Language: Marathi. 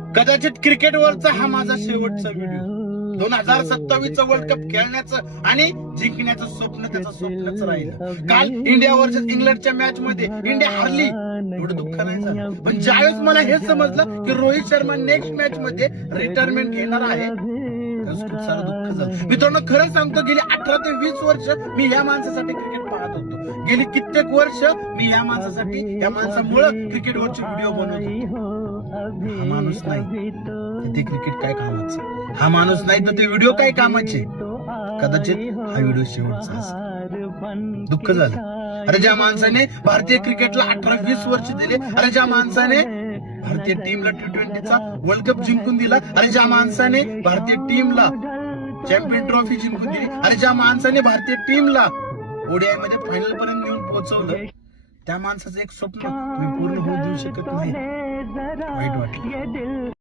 कदाचित क्रिकेटवरचा हा माझा शेवटचा व्हिडिओ. 2027 वर्ल्ड कप खेळण्याचं आणि जिंकण्याचं स्वप्न त्याचं स्वप्नच राहिलं. काल इंडिया वर्सेस इंग्लंडच्या मॅच मध्ये इंडिया हारली, एवढं दुःख नाही झालं. पण ज्यावेळेस मला हे समजलं की रोहित शर्मा नेक्स्ट मॅच मध्ये रिटायरमेंट घेणार आहे, खूप सारं दुःख झालं. मित्रांनो, खरं सांगतो, गेली 18 ते 20 वर्ष मी या माणसासाठी क्रिकेट पाहत होतो. गेली कित्येक वर्ष मी या माणसासाठी, या माणसामुळे क्रिकेटवरचे व्हिडिओ बनवत होतो. हा माणूस नाही तर ते क्रिकेट काय कामाचं, हा माणूस नाही तर ते व्हिडिओ काय कामाचे. कदाचित हा व्हिडिओ शेवटचा असेल. दुःख झालं. अरे ज्या माणसाने भारतीय क्रिकेटला 18-20 वर्ष दिले, अरे ज्या माणसाने भारतीय टीमला T20चा वर्ल्ड कप जिंकून दिला, अरे ज्या माणसाने भारतीय टीमला चॅम्पियन ट्रॉफी जिंकून दिली, अरे ज्या माणसाने भारतीय टीमला ओडीआय मध्ये फायनल पर्यंत घेऊन पोहोचवलं, त्या माणसाचं एक स्वप्न तुम्ही पूर्ण होऊ देऊ शकत नाही. वाईट वाटलं.